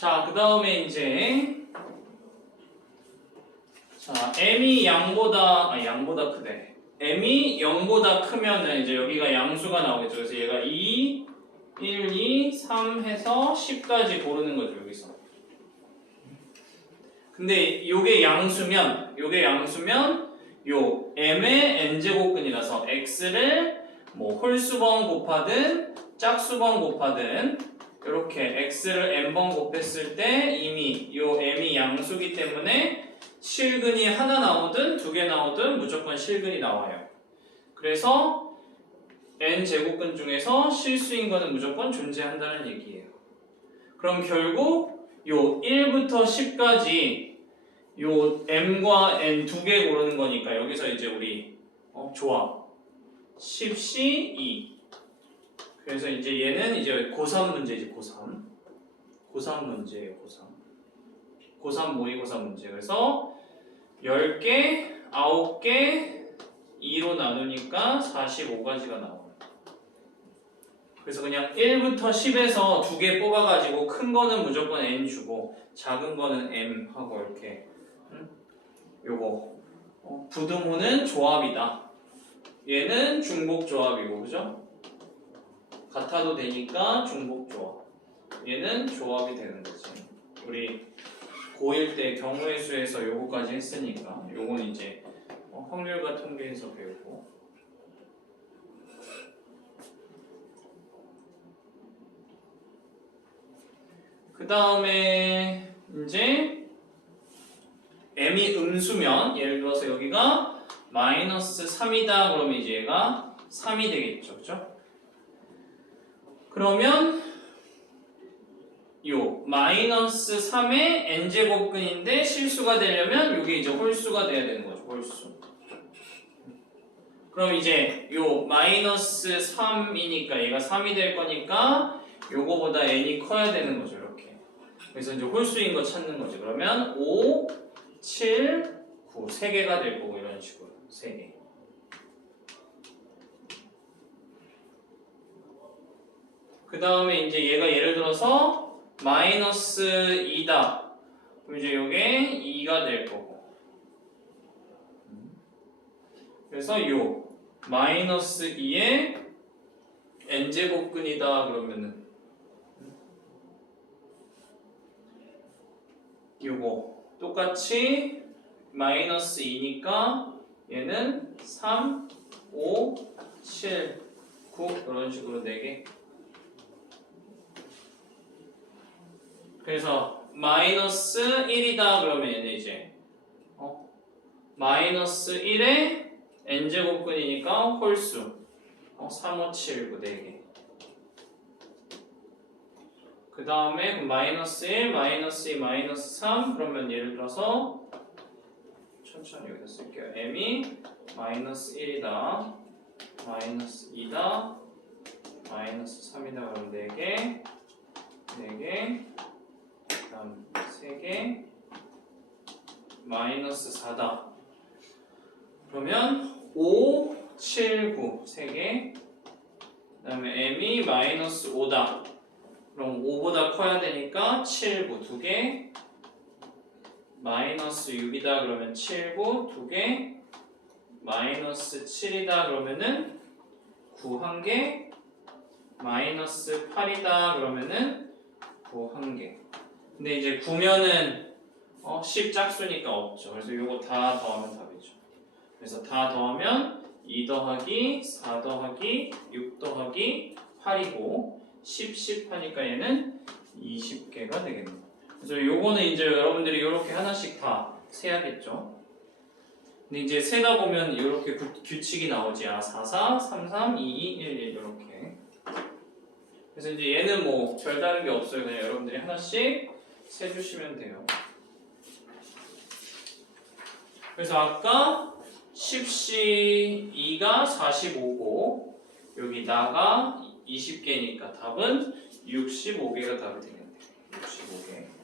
자, 그 다음에 이제 자, m이 양보다 아 양보다 크대. m이 0보다 크면은 이제 여기가 양수가 나오겠죠. 그래서 얘가 2, 1, 2, 3 해서 10까지 고르는 거죠, 여기서. 근데 요게 양수면 요게 양수면 요 m의 n제곱근이라서 x를 뭐 홀수번 곱하든 짝수번 곱하든 이렇게 x를 n번 곱했을 때 이미 요 m이 양수기 때문에 실근이 하나 나오든 두 개 나오든 무조건 실근이 나와요. 그래서 n 제곱근 중에서 실수인 거는 무조건 존재한다는 얘기예요. 그럼 결국 요 1부터 10까지 요 m과 n 두 개 고르는 거니까 여기서 이제 우리 어, 조합 10c 2 그래서 이제 얘는 이제 고3 문제지 고3 고3 문제예요 고3 고3 모의고사 문제. 그래서 10개 9개 2로 나누니까 45가지가 나와요. 그래서 그냥 1부터 10에서 두 개 뽑아가지고 큰 거는 무조건 n 주고 작은 거는 m 하고 이렇게 응? 요거. 어, 부등호는 조합이다. 얘는 중복 조합이고 그죠? 같아도 되니까 중복 조합. 얘는 조합이 되는 거지. 우리 고1 때 경우의 수에서 요거까지 했으니까 요건 이제 어, 확률과 통계에서 배우고. 그 다음에 이제 m이 음수면 예를 들어서 여기가 마이너스 3이다. 그러면 이제 얘가 3이 되겠죠. 그죠? 그러면 요 마이너스 3의 n제곱근인데 실수가 되려면 이게 이제 홀수가 돼야 되는 거죠 홀수. 그럼 이제 요 마이너스 3이니까 얘가 3이 될 거니까 요거보다 n이 커야 되는 거죠 이렇게. 그래서 이제 홀수인 거 찾는 거죠. 그러면 5, 7, 9 3개가 될 거고 이런 식으로. 3개 그 다음에 이제 얘가 예를 들어서 마이너스 2다. 그럼 이제 요게 2가 될 거고. 그래서 요 마이너스 2의 n제곱근이다 그러면은 요거 똑같이 마이너스 2니까 얘는 3, 5, 7, 9 그런 식으로 4개 그래서 마이너스 1이다 그러면 얘는 이제 어? 마이너스 1의 n제곱근이니까 홀수 어? 3, 5, 7, 9, 4개 그 다음에 마이너스 1, 마이너스 2, 마이너스 3 그러면 예를 들어서 천천히 여기다 쓸게요 m이 마이너스 1이다 마이너스 2다 마이너스 3이다 그러면 4개 4개 다음 3개 마이너스 4다. 그러면 5, 7, 9 3개 그 다음에 m이 마이너스 5다. 그럼 5보다 커야 되니까 7, 9 2개 마이너스 6이다 그러면 7, 9 2개 마이너스 7이다 그러면은 9 1개 마이너스 8이다 그러면은 9 1개 근데 이제 9면은 어, 10 짝수니까 없죠. 그래서 이거 다 더하면 답이죠. 그래서 다 더하면 2 더하기 4 더하기 6 더하기 8이고 10, 10 하니까 얘는 20개가 되겠네요. 그래서 요거는 이제 여러분들이 이렇게 하나씩 다 세야겠죠. 근데 이제 세다 보면 이렇게 규칙이 나오지. 아, 4, 4, 3, 3, 2, 2, 1, 1 이렇게. 그래서 이제 얘는 뭐 별다른 게 없어요. 그냥 여러분들이 하나씩 세주시면 돼요. 그래서 아까 10C 2가 45고 여기 나가 20개니까 답은 65개가 답이 되겠네요. 65개.